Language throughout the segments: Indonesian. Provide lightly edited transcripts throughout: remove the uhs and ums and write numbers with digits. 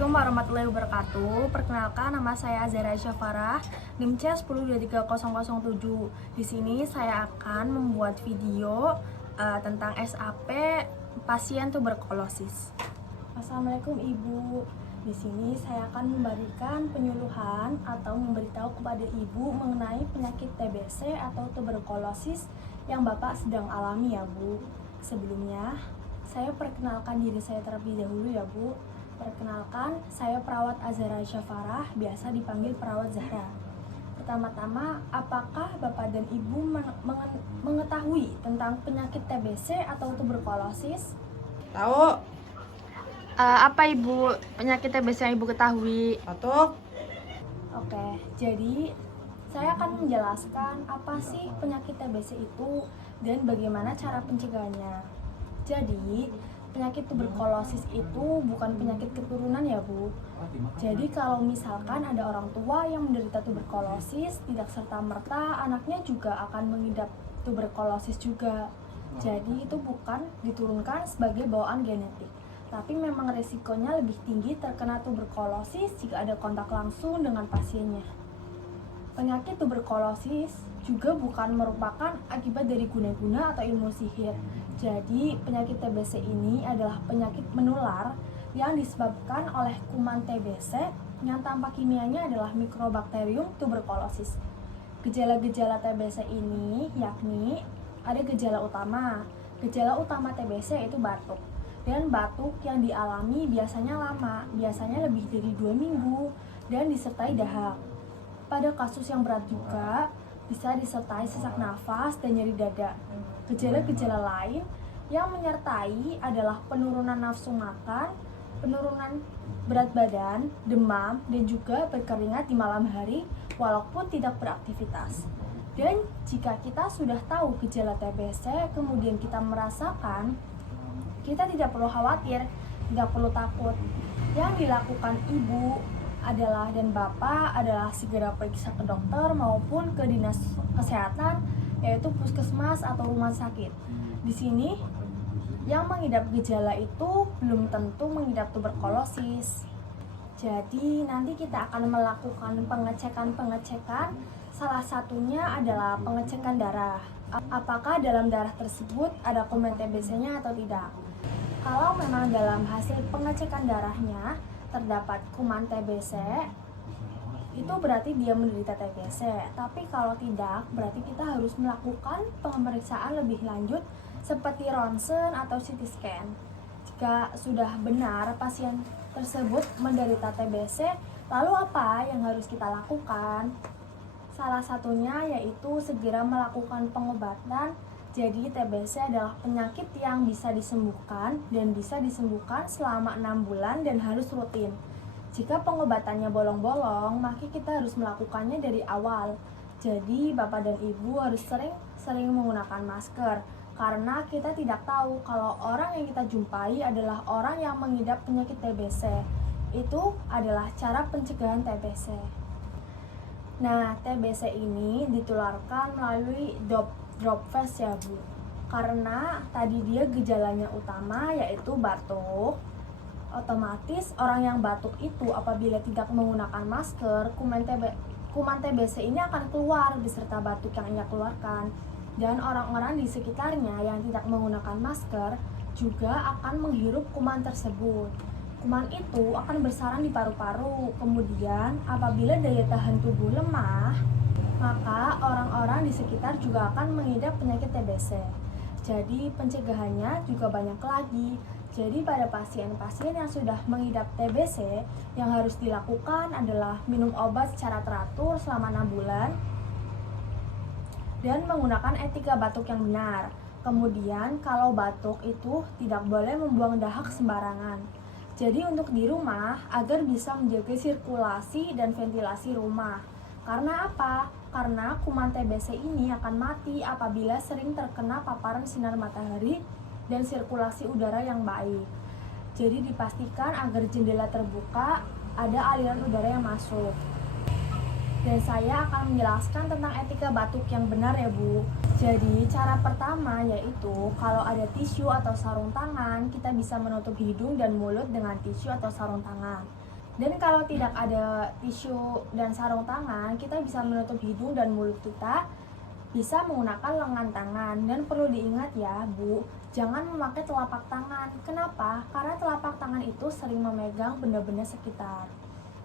Assalamualaikum warahmatullahi wabarakatuh. Perkenalkan, nama saya Azhara Syafarah, NIM C10230007. Di sini saya akan membuat video tentang SAP pasien tuberkulosis. Assalamualaikum Ibu. Di sini saya akan memberikan penyuluhan atau memberitahu kepada Ibu mengenai penyakit TBC atau tuberkulosis yang Bapak sedang alami ya Bu. Sebelumnya, saya perkenalkan diri saya terlebih dahulu ya Bu. Perkenalkan, saya perawat Azhara Syafarah, biasa dipanggil perawat Zahra. Pertama-tama, apakah Bapak dan Ibu mengetahui tentang penyakit TBC atau tuberkulosis? Tahu. Apa Ibu penyakit TBC yang Ibu ketahui? Batuk. Oke, jadi saya akan menjelaskan apa sih penyakit TBC itu dan bagaimana cara pencegahannya. Jadi, penyakit tuberkulosis itu bukan penyakit keturunan ya Bu. Jadi kalau misalkan ada orang tua yang menderita tuberkulosis, tidak serta-merta anaknya juga akan mengidap tuberkulosis juga. Jadi itu bukan diturunkan sebagai bawaan genetik, tapi memang resikonya lebih tinggi terkena tuberkulosis jika ada kontak langsung dengan pasiennya. Penyakit tuberkulosis juga bukan merupakan akibat dari guna-guna atau ilmu sihir. Jadi, penyakit TBC ini adalah penyakit menular yang disebabkan oleh kuman TBC yang tampak kimianya adalah Mycobacterium tuberculosis. Gejala-gejala TBC ini yakni ada gejala utama. Gejala utama TBC yaitu batuk. Dan batuk yang dialami biasanya lama, biasanya lebih dari 2 minggu dan disertai dahak. Pada kasus yang berat juga bisa disertai sesak nafas dan nyeri dada. Gejala-gejala lain yang menyertai adalah penurunan nafsu makan, penurunan berat badan, demam, dan juga berkeringat di malam hari walaupun tidak beraktivitas. Dan jika kita sudah tahu gejala TBC, kemudian kita merasakan, kita tidak perlu khawatir, tidak perlu takut. Yang dilakukan Ibu adalah dan Bapak adalah segera periksa ke dokter maupun ke dinas kesehatan, yaitu puskesmas atau rumah sakit. Di sini yang mengidap gejala itu belum tentu mengidap tuberkulosis. Jadi nanti kita akan melakukan pengecekan. Salah satunya adalah pengecekan darah. Apakah dalam darah tersebut ada kuman TBC-nya atau tidak? Kalau memang dalam hasil pengecekan darahnya terdapat kuman TBC, itu berarti dia menderita TBC. Tapi kalau tidak, berarti kita harus melakukan pemeriksaan lebih lanjut seperti ronsen atau CT scan. Jika sudah benar pasien tersebut menderita TBC, lalu apa yang harus kita lakukan? Salah satunya yaitu segera melakukan pengobatan. Jadi TBC adalah penyakit yang bisa disembuhkan dan bisa disembuhkan selama 6 bulan dan harus rutin. Jika pengobatannya bolong-bolong, maka kita harus melakukannya dari awal. Jadi Bapak dan Ibu harus sering menggunakan masker karena kita tidak tahu kalau orang yang kita jumpai adalah orang yang mengidap penyakit TBC. Itu adalah cara pencegahan TBC. Nah, TBC ini ditularkan melalui dropfast ya Bu, karena tadi dia gejalanya utama yaitu batuk. Otomatis orang yang batuk itu apabila tidak menggunakan masker, kuman TBC ini akan keluar beserta batuk yang ia keluarkan. Dan orang-orang di sekitarnya yang tidak menggunakan masker juga akan menghirup kuman tersebut. Kuman itu akan bersarang di paru-paru. Kemudian apabila daya tahan tubuh lemah, maka orang-orang di sekitar juga akan mengidap penyakit TBC. Jadi pencegahannya juga banyak lagi. Jadi pada pasien-pasien yang sudah mengidap TBC, yang harus dilakukan adalah minum obat secara teratur selama 6 bulan dan menggunakan etika batuk yang benar. Kemudian kalau batuk itu tidak boleh membuang dahak sembarangan. Jadi untuk di rumah agar bisa menjaga sirkulasi dan ventilasi rumah. Karena apa? Karena kuman TBC ini akan mati apabila sering terkena paparan sinar matahari dan sirkulasi udara yang baik. Jadi dipastikan agar jendela terbuka, ada aliran udara yang masuk. Dan saya akan menjelaskan tentang etika batuk yang benar ya Bu. Jadi cara pertama yaitu kalau ada tisu atau sarung tangan, kita bisa menutup hidung dan mulut dengan tisu atau sarung tangan. Dan kalau tidak ada tisu dan sarung tangan, kita bisa menutup hidung dan mulut kita, bisa menggunakan lengan tangan. Dan perlu diingat ya Bu, jangan memakai telapak tangan. Kenapa? Karena telapak tangan itu sering memegang benda-benda sekitar.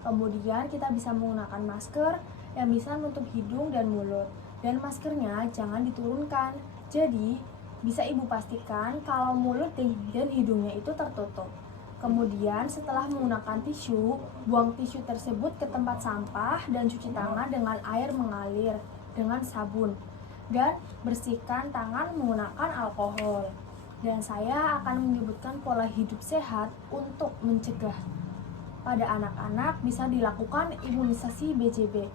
Kemudian kita bisa menggunakan masker yang bisa menutup hidung dan mulut. Dan maskernya jangan diturunkan. Jadi bisa Ibu pastikan kalau mulut dan hidungnya itu tertutup. Kemudian setelah menggunakan tisu, buang tisu tersebut ke tempat sampah dan cuci tangan dengan air mengalir dengan sabun. Dan bersihkan tangan menggunakan alkohol. Dan saya akan menyebutkan pola hidup sehat untuk mencegah. Pada anak-anak bisa dilakukan imunisasi BCG.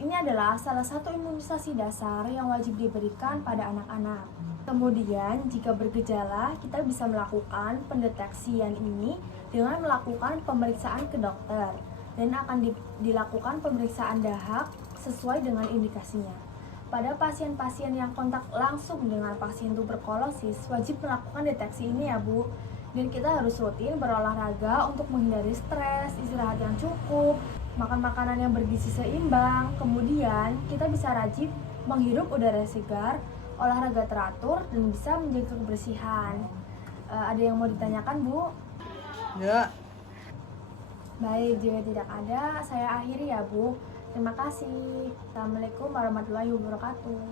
Ini adalah salah satu imunisasi dasar yang wajib diberikan pada anak-anak. Kemudian, jika bergejala, kita bisa melakukan pendeteksian ini dengan melakukan pemeriksaan ke dokter dan akan dilakukan pemeriksaan dahak sesuai dengan indikasinya. Pada pasien-pasien yang kontak langsung dengan pasien tuberkulosis, wajib melakukan deteksi ini ya Bu. Dan kita harus rutin berolahraga untuk menghindari stres, istirahat yang cukup, makan makanan yang bergizi seimbang. Kemudian kita bisa rajin menghirup udara segar, olahraga teratur, dan bisa menjaga kebersihan. Ada yang mau ditanyakan Bu? Ya. Baik, jika tidak ada, saya akhiri ya Bu. Terima kasih. Assalamualaikum warahmatullahi wabarakatuh.